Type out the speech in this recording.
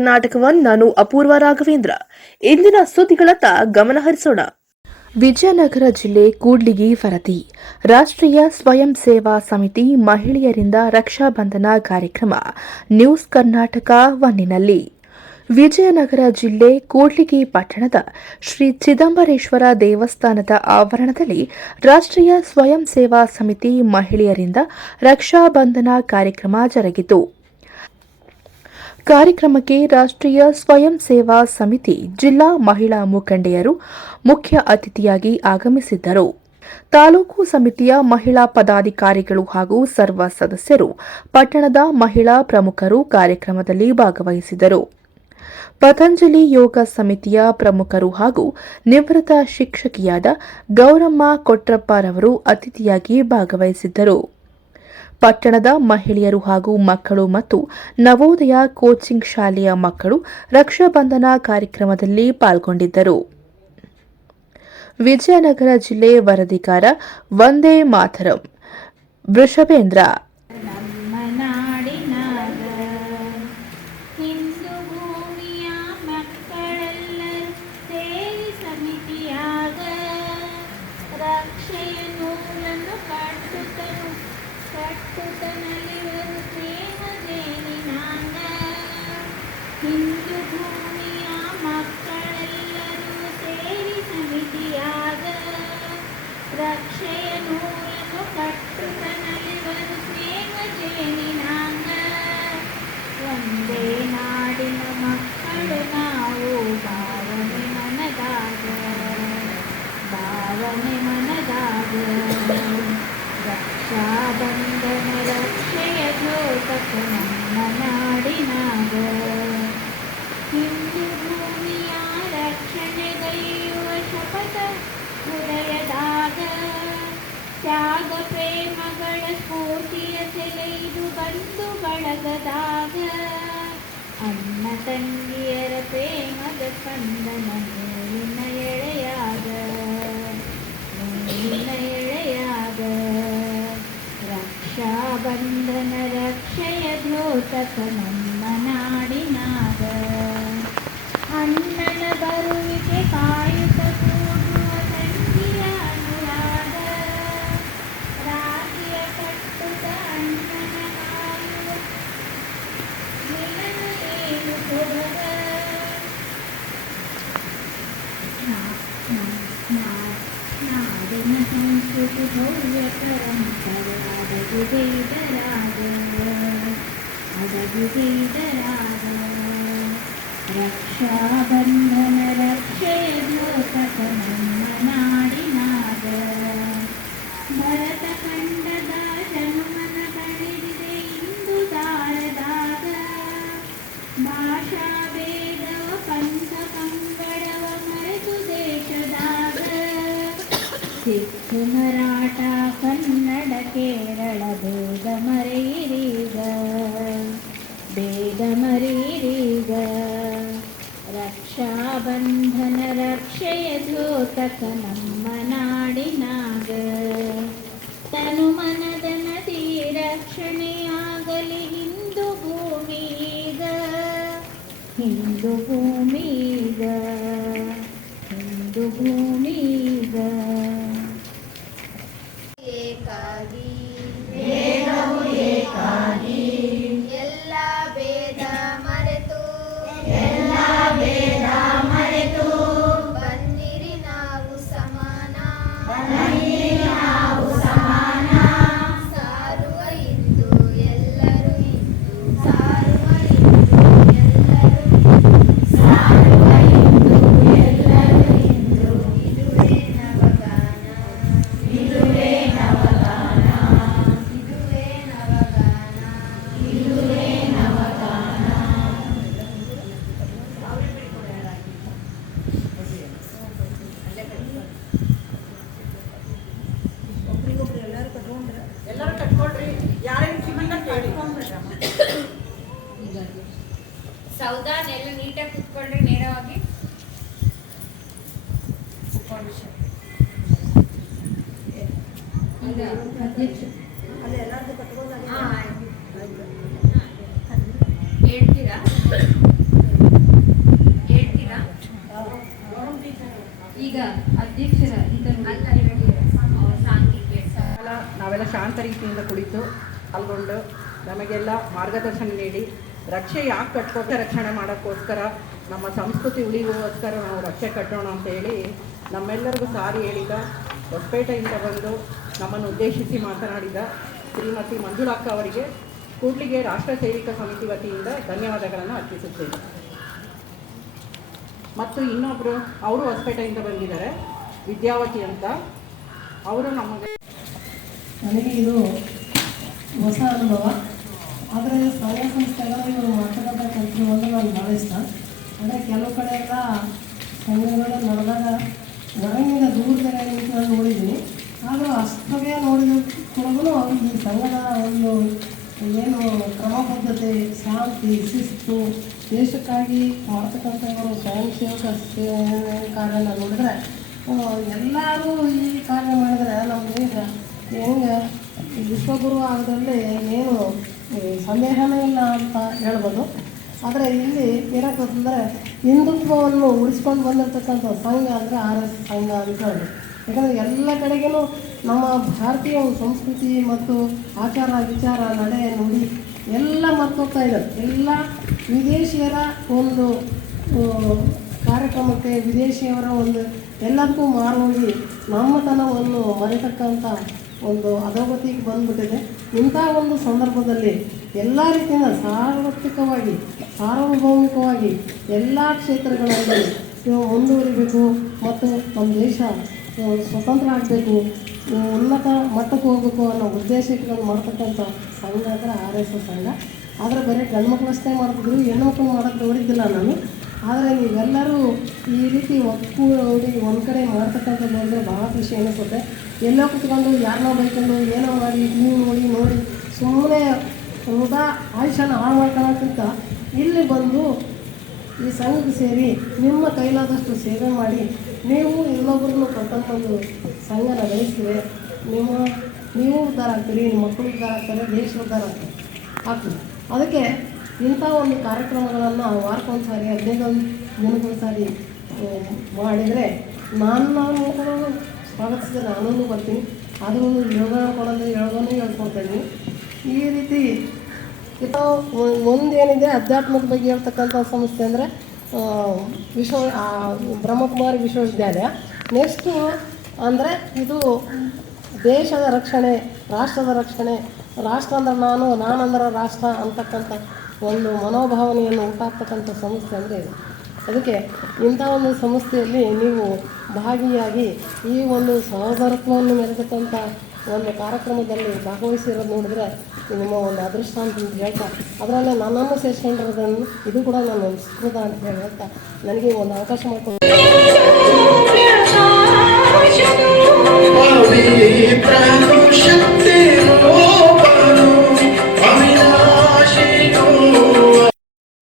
ಕರ್ನಾಟಕವನ್ನು ನಾನು ಅಪೂರ್ವ ರಾಘವೇಂದ್ರ. ಇಂದಿನ ಸುದ್ದಿಗಳತ್ತ ಗಮನ ಹರಿಸೋಣ. ವಿಜಯನಗರ ಜಿಲ್ಲೆ ಕೂಡ್ಲಿಗಿ ವರದಿ. ರಾಷ್ಟ್ರೀಯ ಸ್ವಯಂ ಸೇವಾ ಸಮಿತಿ ಮಹಿಳೆಯರಿಂದ ರಕ್ಷಾಬಂಧನ ಕಾರ್ಯಕ್ರಮ ನ್ಯೂಸ್ ಕರ್ನಾಟಕ ಒನ್ನಿನಲ್ಲಿ. ವಿಜಯನಗರ ಜಿಲ್ಲೆ ಕೂಡ್ಲಿಗಿ ಪಟ್ಟಣದ ಶ್ರೀ ಚಿದಂಬರೇಶ್ವರ ದೇವಸ್ಥಾನದ ಆವರಣದಲ್ಲಿ ರಾಷ್ಟ್ರೀಯ ಸ್ವಯಂ ಸೇವಾ ಸಮಿತಿ ಮಹಿಳೆಯರಿಂದ ರಕ್ಷಾಬಂಧನ ಕಾರ್ಯಕ್ರಮ ಜರುಗಿತು. ಕಾರ್ಯಕ್ರಮಕ್ಕೆ ರಾಷ್ಟ್ರೀಯ ಸ್ವಯಂ ಸೇವಾ ಸಮಿತಿ ಜಿಲ್ಲಾ ಮಹಿಳಾ ಮುಖಂಡೆಯರು ಮುಖ್ಯ ಅತಿಥಿಯಾಗಿ ಆಗಮಿಸಿದ್ದರು. ತಾಲೂಕು ಸಮಿತಿಯ ಮಹಿಳಾ ಪದಾಧಿಕಾರಿಗಳು ಹಾಗೂ ಸರ್ವ ಸದಸ್ಯರು, ಪಟ್ಟಣದ ಮಹಿಳಾ ಪ್ರಮುಖರು ಕಾರ್ಯಕ್ರಮದಲ್ಲಿ ಭಾಗವಹಿಸಿದರು. ಪತಂಜಲಿ ಯೋಗ ಸಮಿತಿಯ ಪ್ರಮುಖರು ಹಾಗೂ ನಿವೃತ್ತ ಶಿಕ್ಷಕಿಯಾದ ಗೌರಮ್ಮ ಕೊಟ್ರಪ್ಪರವರು ಅತಿಥಿಯಾಗಿ ಭಾಗವಹಿಸಿದ್ದರು. ಪಟ್ಟಣದ ಮಹಿಳೆಯರು ಹಾಗೂ ಮಕ್ಕಳು ಮತ್ತು ನವೋದಯ ಕೋಚಿಂಗ್ ಶಾಲೆಯ ಮಕ್ಕಳು ರಕ್ಷಾಬಂಧನ ಕಾರ್ಯಕ್ರಮದಲ್ಲಿ ಪಾಲ್ಗೊಂಡಿದ್ದರು. ವಿಜಯನಗರ ಜಿಲ್ಲೆ ವರದಿಗಾರ ವಂದೇ ಮಾತರಂ ವೃಷಭೇಂದ್ರ. ಹಿಂದೂ ಭೂಮಿಯ ಮಕ್ಕಳೆಲ್ಲರೂ ಸೇರಿ ಸಮಿತಿಯಾಗ ರಕ್ಷೆಯ ನೂಲನ್ನು ಕಟ್ಟುತ್ತ ನಲಿವರು ಸ್ನೇಹ ಜೇನಿನಾಂಗ. ಒಂದೇ ನಾಡಿನ ಮಕ್ಕಳು ನಾವು, ಭಾವನೆ ಮನದಾಗ ರಕ್ಷಾ ಬಂಧನ ರಕ್ಷೆಯ ದ್ಯೋತಕ ನಮ್ಮ ನಾಡಿನಾಗ. ಹಿಂದೂ ಭೂಮಿಯ ರಕ್ಷಣೆಗೈಯುವ ಶಪಥ ಹೃದಯದಾಗ, ತ್ಯಾಗ ಪ್ರೇಮಗಳ ಸ್ಫೂರ್ತಿಯ ಸೆಲೆಯಿದು ಬಂಧು ಬಳಗದಾಗ. ಅಣ್ಣ ತಂಗಿಯರ ಪ್ರೇಮದ ಸ್ಪಂದನ ಮೇಲಿನ ಎಳೆಯಾಗ ರಕ್ಷಾ ಬಂಧನ ರಕ್ಷೆಯ ದ್ಯೋತಕ ನಮ್ಮ ನಾಡಿನಾಗ. ಅಣ್ಣನ ಬರುವಿಕೆ ಕಾಯುತ್ತ ಕೂಡುವ ತಂಗಿಯ ಅನುರಾಗ, ರಾಗಿಯ ಕಟ್ಟುತ್ತ ಅಣ್ಣನ ಕಾಯುವ ಮಿಲನ ಏನು ಸೊಬಗ. ನಾಡಿನ ಸಂಸ್ಕೃತಿ ಭವ್ಯ ಪರಂಪರೆ ಅಡಗಿದೆ ಇದರಾಗ. ರಕ್ಷಾ ಬಂಧನ ರಕ್ಷೆಯ ದ್ಯೋತಕ ನಮ್ಮ ನಾಡಿನಾಗ. ಭರತ ಖಂಡದ ಜನುಮನ ತಡೆದಿದೆ ಇಂದು ದಾರದಾಗ, ಭಾಷಾ ಭೇದವ ಪಂಥ ಪಂಗಡವ ಮರೆತು ದೇಶದಾಗ. ಸಿಕ್ಕು ಮರಾಠ ಕನ್ನಡ ಕೇರಳ ಭೇದ ಮರೀರೀಗ. ರಕ್ಷಾ ಬಂಧನ ರಕ್ಷೆಯ ದ್ಯೋತಕ ನಮ್ಮ ನಾಡಿನಾಗ. ತನು ಮನದ ನದಿ ರಕ್ಷಣೆಯಾಗಲಿ ಹಿಂದೂ ಭೂಮಿಗ. ಏಕಾಗಿ ಎಲ್ಲ ಭೇದ ಮರೆತು ಬನ್ನಿರಿ ನಾವು ಸಮಾನ. ಸಾರುವ ಇಂದು ಎಲ್ಲರೂ ಇದುವೇ ನವಗಾನ. ಎಲ್ಲರೂ ಕಟ್ಕೊಳ್ರಿ. ಯಾರೇನು ಕಿಮನ್ನ ಕೇಳಿ ಸೌದಾನ ಎಲ್ಲ ನೀಟಾಗಿ ಕುತ್ಕೊಳ್ರಿ. ನೇರವಾಗಿ ಅಲ್ಲಿ ಎಲ್ಲರಿಗೂ ಕಟ್ಕೊಂಡು ಹೇಳ್ತೀರಾ? ರೀತಿಯಿಂದ ಕುಳಿತು ಪಾಲ್ಗೊಂಡು ನಮಗೆಲ್ಲ ಮಾರ್ಗದರ್ಶನ ನೀಡಿ ರಕ್ಷೆ ಯಾಕೆ ಕಟ್ಕೋಕೆ ರಕ್ಷಣೆ ಮಾಡೋಕ್ಕೋಸ್ಕರ ನಮ್ಮ ಸಂಸ್ಕೃತಿ ಉಳಿಗೋಸ್ಕರ ನಾವು ರಕ್ಷೆ ಕಟ್ಟೋಣ ಅಂತ ಹೇಳಿ ನಮ್ಮೆಲ್ಲರಿಗೂ ಸಾರಿ ಹೇಳಿದ ಹೊಸಪೇಟೆಯಿಂದ ಬಂದು ನಮ್ಮನ್ನು ಉದ್ದೇಶಿಸಿ ಮಾತನಾಡಿದ ಶ್ರೀಮತಿ ಮಂಜುಳಕ್ಕ ಅವರಿಗೆ ಕೂಡ್ಲಿಗೆ ರಾಷ್ಟ್ರ ಸೇವಿಕ ಸಮಿತಿ ವತಿಯಿಂದ ಧನ್ಯವಾದಗಳನ್ನು ಅರ್ಪಿಸುತ್ತೇನೆ. ಮತ್ತು ಇನ್ನೊಬ್ಬರು ಅವರು ಹೊಸಪೇಟೆಯಿಂದ ಬಂದಿದ್ದಾರೆ, ವಿದ್ಯಾವತಿ ಅಂತ. ಅವರು ನನಗೆ ಇದು ಹೊಸ ಅನುಭವ. ಆದರೆ ಸಂಘ ಸಂಸ್ಥೆಗಳು ಇವರು ಮಾಡ್ತಕ್ಕಂಥ ಕೆಲಸವನ್ನು ನಾನು ಭಾಳ ಇಷ್ಟ. ಅಂದರೆ ಕೆಲವು ಕಡೆ ಎಲ್ಲ ಸಂಘಗಳು ನಡೆದಾಗ ಹೊರಗಿನ ದೂರದಲ್ಲಿ ನಿಂತು ನಾನು ನೋಡಿದ್ದೀನಿ. ಆದರೂ ಅಷ್ಟಾಗೆ ನೋಡಿದ ಕೂಡ ಈ ಸಂಘದ ಒಂದು ಏನು ಕ್ರಮಬದ್ಧತೆ, ಶಾಂತಿ, ಶಿಸ್ತು, ದೇಶಕ್ಕಾಗಿ ಮಾಡ್ತಕ್ಕಂಥ ಇವರು ಸ್ವಯಂ ಸೇವಕ ಕಾರ್ಯನ ನೋಡಿದ್ರೆ ಎಲ್ಲರೂ ಈ ಕಾರ್ಯ ಮಾಡಿದರೆ ನಮ್ಮ ದೇಶ ಹೆಂಗೆ ವಿಶ್ವಗುರು ಆಗೋದ್ರಲ್ಲಿ ಏನು ಸಂದೇಹನೇ ಇಲ್ಲ ಅಂತ ಹೇಳ್ಬೋದು. ಆದರೆ ಇಲ್ಲಿ ಏನಾಗ್ತದಂದರೆ ಹಿಂದುತ್ವವನ್ನು ಉಳಿಸ್ಕೊಂಡು ಬಂದಿರತಕ್ಕಂಥ ಸಂಘ ಅಂದರೆ RS ಸಂಘ ಅಂತ ಹೇಳಿ. ಯಾಕಂದರೆ ಎಲ್ಲ ಕಡೆಗೂ ನಮ್ಮ ಭಾರತೀಯ ಸಂಸ್ಕೃತಿ ಮತ್ತು ಆಚಾರ ವಿಚಾರ ನಡೆ ನುಡಿ ಎಲ್ಲ ಮರ್ತೋಗ್ತಾ ಇದ್ದಾರೆ. ಎಲ್ಲ ವಿದೇಶಿಯರ ಒಂದು ಕಾರ್ಯಕ್ರಮಕ್ಕೆ, ವಿದೇಶಿಯವರ ಒಂದು ಎಲ್ಲದಕ್ಕೂ ಮಾರೋಗಿ ನಮ್ಮತನವನ್ನು ಮರೆತಕ್ಕಂಥ ಒಂದು ಅಧೋಗತಿಗೆ ಬಂದುಬಿಟ್ಟಿದೆ. ಇಂಥ ಒಂದು ಸಂದರ್ಭದಲ್ಲಿ ಎಲ್ಲ ರೀತಿಯಿಂದ ಸಾರ್ವತ್ರಿಕವಾಗಿ, ಸಾರ್ವಭೌಮಿಕವಾಗಿ ಎಲ್ಲ ಕ್ಷೇತ್ರಗಳಲ್ಲಿ ಮುಂದುವರಿಬೇಕು ಮತ್ತು ನಮ್ಮ ದೇಶ ಸ್ವತಂತ್ರ ಆಗಬೇಕು, ಉನ್ನತ ಮಟ್ಟಕ್ಕೆ ಹೋಗಬೇಕು ಅನ್ನೋ ಉದ್ದೇಶ ಇಟ್ಕೊಂಡು ಮಾಡ್ತಕ್ಕಂಥ ಸಂಘ ಅಂದರೆ RSS ಸಂಘ. ಆದರೆ ಬರೀ ಗಂಡು ಮಕ್ಕಳು ಅಷ್ಟೇ ಮಾಡ್ತಿದ್ರು, ಹೆಣ್ಣುಮಕ್ಳು ಮಾಡೋಕ್ಕೆ ನೋಡಿದ್ದಿಲ್ಲ ನಾನು. ಆದರೆ ನೀವೆಲ್ಲರೂ ಈ ರೀತಿ ಒಕ್ಕೂಡಿ ಒಂದು ಕಡೆ ಮಾಡ್ತಕ್ಕಂಥದ್ದು ಅಂದರೆ ಭಾಳ ಖುಷಿ ಅನಿಸುತ್ತೆ. ಎಲ್ಲೋ ಕುತ್ಕೊಂಡು ಯಾರನ್ನೋ ಬೈಕೊಂಡು ಏನೋ ಮಾಡಿ ನೀವು ನೋಡಿ ಸುಮ್ಮನೆ ವೃಥಾ ಆಯುಷ್ಯನ ಹಾಳು ಮಾಡ್ಕೊಳ್ಳೋಕ್ಕಿಂತ ಇಲ್ಲಿ ಬಂದು ಈ ಸಂಘಕ್ಕೆ ಸೇರಿ ನಿಮ್ಮ ಕೈಲಾದಷ್ಟು ಸೇವೆ ಮಾಡಿ ನೀವು ಇನ್ನೊಬ್ಬರನ್ನು ಕರ್ಕೊಂಡ್ಬಂದು ಸಂಘನ ಬೆಳೆಸಿದ್ರೆ ನೀವು ಉದ್ಧಾರ ಆಗ್ತೀರಿ, ನಿಮ್ಮ ಮಕ್ಕಳು ಉದ್ಧಾರ ಆಗ್ತಾರೆ, ದೇಶ ಉದ್ಧಾರ ಆಗ್ತದೆ. ಅದಕ್ಕೆ ಇಂಥ ಒಂದು ಕಾರ್ಯಕ್ರಮಗಳನ್ನು ವಾರಕ್ಕೊಂದು ಸಾರಿ, 15 ದಿನಕ್ಕೊಂದು ಸಾರಿ ಮಾಡಿದರೆ ನಾನು ಕೂಡ ಸ್ವಾಗತಿಸಿದ್ರೆ ನಾನೂ ಬರ್ತೀನಿ. ಆದರೂ ಯೋಗ ಹೇಳ್ಕೊಡೋದು ಹೇಳ್ಕೊಡ್ತೀನಿ. ಈ ರೀತಿ ಮುಂದೇನಿದೆ ಅಧ್ಯಾತ್ಮದ ಬಗ್ಗೆ ಹೇಳ್ತಕ್ಕಂಥ ಸಂಸ್ಥೆ ಅಂದರೆ ಬ್ರಹ್ಮಕುಮಾರಿ ವಿಶ್ವವಿದ್ಯಾಲಯ. ನೆಕ್ಸ್ಟು ಅಂದರೆ ಇದು ದೇಶದ ರಕ್ಷಣೆ, ರಾಷ್ಟ್ರದ ರಕ್ಷಣೆ, ರಾಷ್ಟ್ರ ಅಂದ್ರೆ ನಾನಂದ್ರೆ ರಾಷ್ಟ್ರ ಅಂತಕ್ಕಂಥ ಒಂದು ಮನೋಭಾವನೆಯನ್ನು ಉಂಟಾಗ್ತಕ್ಕಂಥ ಸಂಸ್ಥೆ ಅಂದರೆ ಇದು. ಅದಕ್ಕೆ ಇಂಥ ಒಂದು ಸಂಸ್ಥೆಯಲ್ಲಿ ನೀವು ಭಾಗಿಯಾಗಿ ಈ ಒಂದು ಸಹೋದರತ್ವವನ್ನು ಮೆರೆತಕ್ಕಂಥ ಒಂದು ಕಾರ್ಯಕ್ರಮದಲ್ಲಿ ಭಾಗವಹಿಸಿರೋದು ನೋಡಿದ್ರೆ ನಿಮ್ಮ ಒಂದು ಅದೃಷ್ಟ ಅಂತ ಹೇಳ್ತಾ, ಅದರಲ್ಲೇ ನನ್ನನ್ನು ಸೇರಿಸ್ಕೊಂಡಿರೋದನ್ನು ಇದು ಕೂಡ ನಾನು ಸುಕೃತ ಅಂತ ಹೇಳ್ತಾ ನನಗೆ ಒಂದು ಅವಕಾಶ ಮಾಡ್ಕೊಂಡು